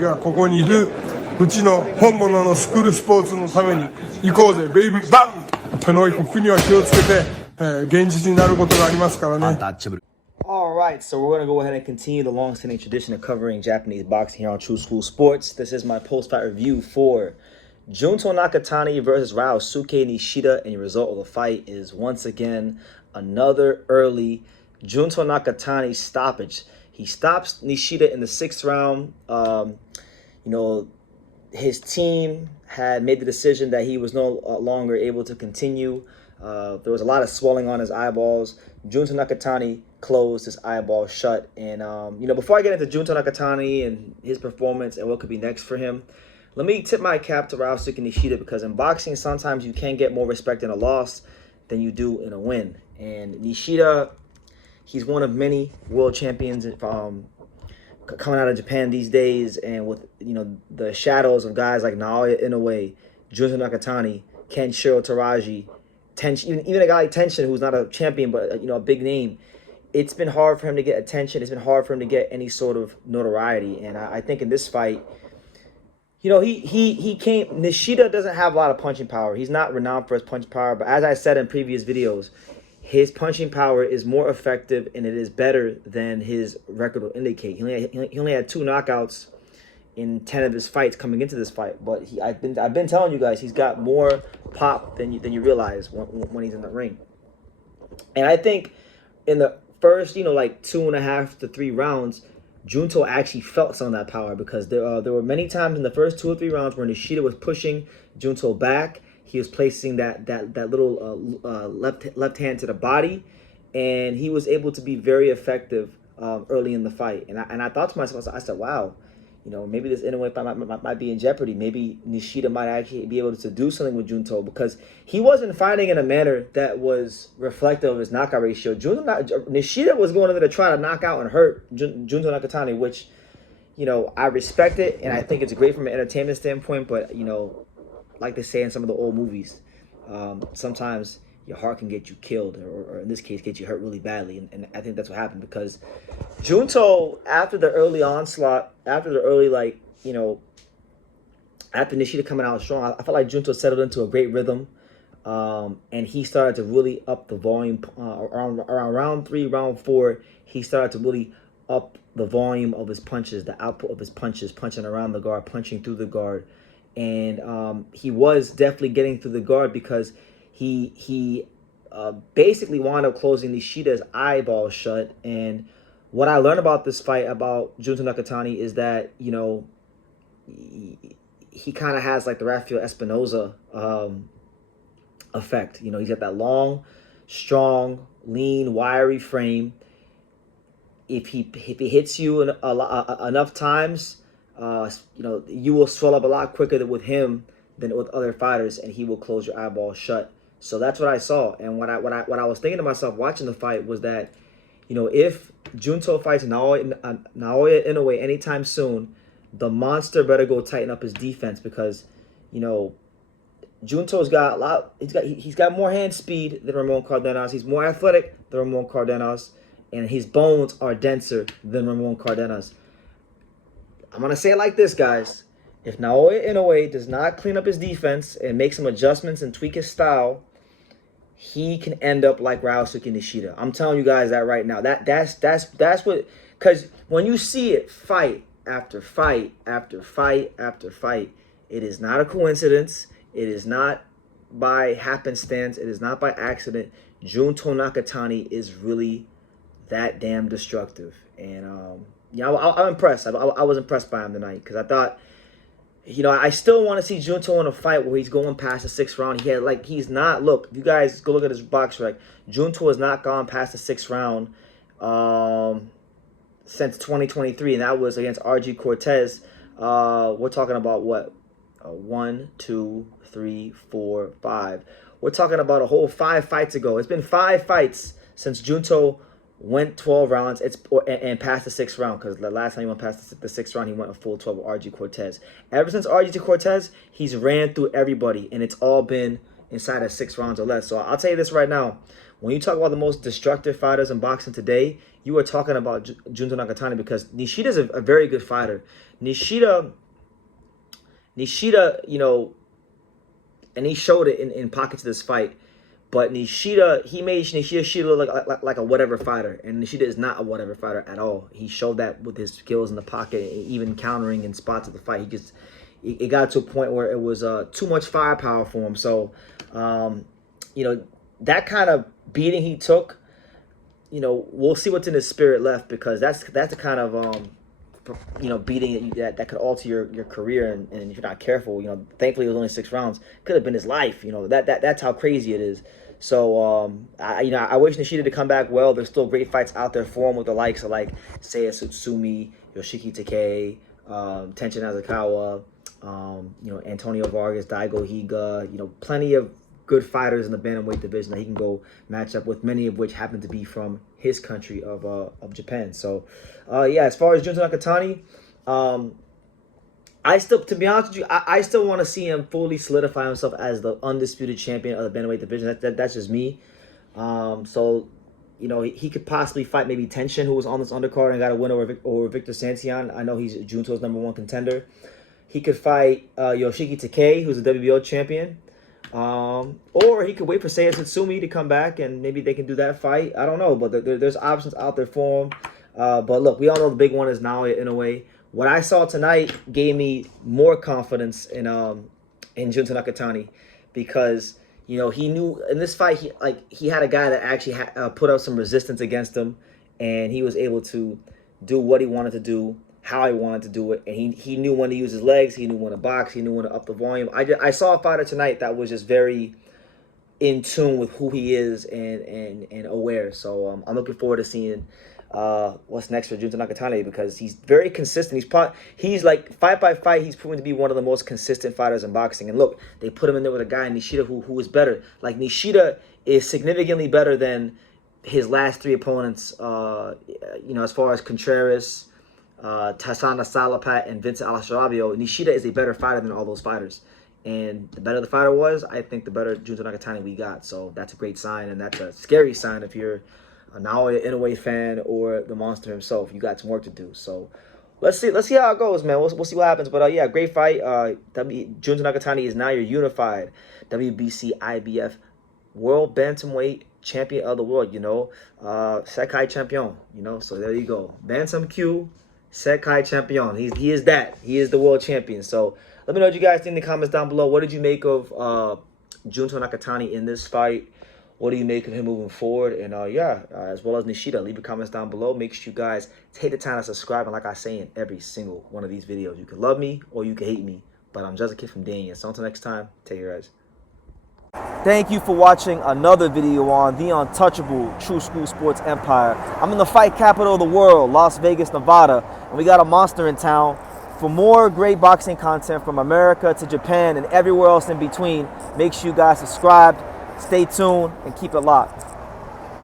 がここにいるうちの本物のスクールスポーツのために行こうぜベイビーバンこの国は気をつけて、現実になることがありますからね。Alright, so we're going to go ahead and continue the long-standing tradition of covering Japanese boxing here on True School Sports. This is my post-fight review for Junto Nakatani versus Ryosuke Nishida, and the result of the fight is once again another early Junto Nakatani stoppage. He stops Nishida in the 6th round. His team had made the decision that he was no longer able to continue. There was a lot of swelling on his eyeballs. Junto Nakatani closed his eyeball shut. And, before I get into Junto Nakatani and his performance and what could be next for him, let me tip my cap to Ryosuke Nishida, because in boxing, sometimes you can get more respect in a loss than you do in a win. And Nishida, he's one of many world champions coming out of Japan these days, and with the shadows of guys like Naoya Inoue, Junto Nakatani, Kenshiro Taraji, even a guy like Tenshin, who's not a champion but a big name. It's been hard for him to get attention. It's been hard for him to get any sort of notoriety. And I think in this fight, he came. Nishida doesn't have a lot of punching power. He's not renowned for his punching power, but as I said in previous videos, his punching power is more effective and it is better than his record will indicate. He only had 2 knockouts in 10 of his fights coming into this fight, but I've been telling you guys, he's got more pop than you realize when he's in the ring. And I think in the first 2.5 to 3 rounds, Junto actually felt some of that power, because there were many times in the first 2 or 3 rounds where Nishida was pushing Junto back. He was placing that little left hand to the body, and he was able to be very effective early in the fight. And I thought to myself, I said, wow, maybe this Inoue fight might be in jeopardy. Maybe Nishida might actually be able to do something with Junto, because he wasn't fighting in a manner that was reflective of his knockout ratio. Nishida was going in there to try to knock out and hurt Junto Nakatani, which, I respect it, and I think it's great from an entertainment standpoint, but, like they say in some of the old movies, sometimes your heart can get you killed, or in this case, get you hurt really badly. And I think that's what happened, because Junto, after the early onslaught, after Nishida coming out strong, I felt like Junto settled into a great rhythm, and he started to really up the volume around round 3, round 4. He started to really up the volume of his punches, the output of his punches, punching around the guard, punching through the guard. And he was definitely getting through the guard, because he basically wound up closing Nishida's eyeball shut. And what I learned about this fight, about Junto Nakatani, is that, he kind of has like the Rafael Espinoza effect. He's got that long, strong, lean, wiry frame. If he hits you enough times, you will swell up a lot quicker with him than with other fighters, and he will close your eyeball shut. So that's what I saw. And what I was thinking to myself watching the fight was that, if Junto fights Naoya Inoue anytime soon, the monster better go tighten up his defense, because, Junto's got a lot. He's got more hand speed than Ramon Cardenas. He's more athletic than Ramon Cardenas, and his bones are denser than Ramon Cardenas. I'm going to say it like this, guys. If Naoya Inoue does not clean up his defense and make some adjustments and tweak his style, he can end up like Ryosuke Nishida. I'm telling you guys that right now. That's what, because when you see it fight after fight after fight after fight, it is not a coincidence. It is not by happenstance. It is not by accident. Junto Nakatani is really that damn destructive. And I'm impressed. I was impressed by him tonight, because I thought, I still want to see Junto in a fight where he's going past the 6th round. He's not, look, if you guys go look at his box rec, Junto has not gone past the 6th round since 2023, and that was against RG Cortez. We're talking about what? 1, 2, 3, 4, 5. We're talking about a whole 5 fights ago. It's been 5 fights since Junto went 12 rounds and passed the 6th round, because the last time he went past the 6th round, he went a full 12 with RG Cortez. Ever since RG Cortez, he's ran through everybody, and it's all been inside of 6 rounds or less. So I'll tell you this right now. When you talk about the most destructive fighters in boxing today, you were talking about Junto Nakatani, because Nishida's a very good fighter. Nishida, you know, and he showed it in pockets of this fight. But Nishida, he made Nishida look like a whatever fighter, and Nishida is not a whatever fighter at all. He showed that with his skills in the pocket, even countering in spots of the fight. It got to a point where it was too much firepower for him. So, you know, that kind of beating he took, you know, we'll see what's in his spirit left, because that's the kind of you know, beating that could alter your career, and if you're not careful, you know, thankfully it was only 6 rounds. Could have been his life, you know. That's how crazy it is. So you know, I wish Nishida to come back well. There's still great fights out there for him with the likes of like Seiya Tsutsumi, Yoshiki Takei, Tenshin Nasukawa, you know, Antonio Vargas, Daigo Higa, you know, plenty of good fighters in the bantamweight division that he can go match up with, many of which happen to be from his country of Japan. So yeah, as far as Junto Nakatani, I still, to be honest with you, I still want to see him fully solidify himself as the undisputed champion of the bantamweight division. That's just me. So, you know, he could possibly fight maybe Tenshin, who was on this undercard and got a win over Victor Santillan. I know he's Junto's #1 contender. He could fight Yoshiki Takei, who's a WBO champion. Or he could wait for Seiya Tsutsumi to come back, and maybe they can do that fight. I don't know, but there's options out there for him. But look, we all know the big one is Naoya Inoue. What I saw tonight gave me more confidence in Junto Nakatani, because, you know, he knew in this fight he had a guy that actually put up some resistance against him, and he was able to do what he wanted to do, how he wanted to do it, and he knew when to use his legs, he knew when to box, he knew when to up the volume. I saw a fighter tonight that was just very in tune with who he is and aware. So I'm looking forward to seeing what's next for Junto Nakatani, because he's very consistent. He's like, fight by fight, he's proven to be one of the most consistent fighters in boxing. And look, they put him in there with a guy, Nishida, who is better. Like, Nishida is significantly better than his last 3 opponents, you know, as far as Contreras, Tassana Salapat, and Vincent Alasarabio. Nishida is a better fighter than all those fighters. And the better the fighter was, I think the better Junto Nakatani we got. So that's a great sign, and that's a scary sign if you're a Naoya Inoue fan or the monster himself. You got some work to do. So let's see how it goes, man. We'll see what happens. But yeah, great fight. Junto Nakatani is now your unified WBC IBF World Bantamweight Champion of the world. You know, Sekai Champion. You know, so there you go. Bantam Q, Sekai Champion. He is that. He is the world champion. So let me know what you guys think in the comments down below. What did you make of Junto Nakatani in this fight? What do you make of him moving forward? And yeah, as well as Nishida, leave your comments down below. Make sure you guys take the time to subscribe. And like I say in every single one of these videos, you can love me or you can hate me, but I'm just a kid from Dania. So until next time, take care, guys. Thank you for watching another video on the untouchable True School Sports Empire. I'm in the fight capital of the world, Las Vegas, Nevada, and we got a monster in town. For more great boxing content from America to Japan and everywhere else in between, make sure you guys subscribe. Stay tuned and keep it locked.